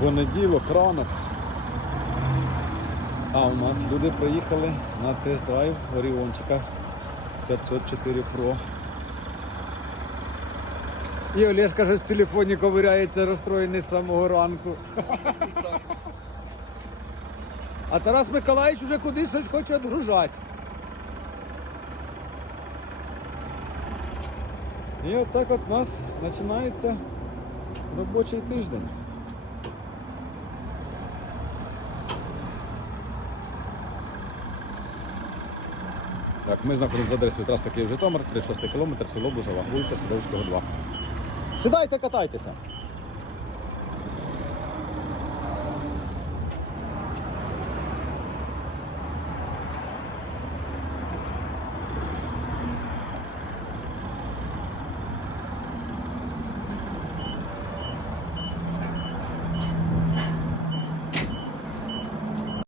Понеділок, ранок. А у нас люди приїхали на тест-драйв Оріончика 504 Pro. І Олеж каже, в телефоні ковиряється розстроєний з самого ранку. А Тарас Миколаївич уже кудись хоче відгружати. І отак от у нас починається робочий тиждень. Так, ми знаходимося за адресою траса Київ-Житомир, 36 кілометр, село Бузова, вулиця Садовського, 2. Сідайте, катайтеся.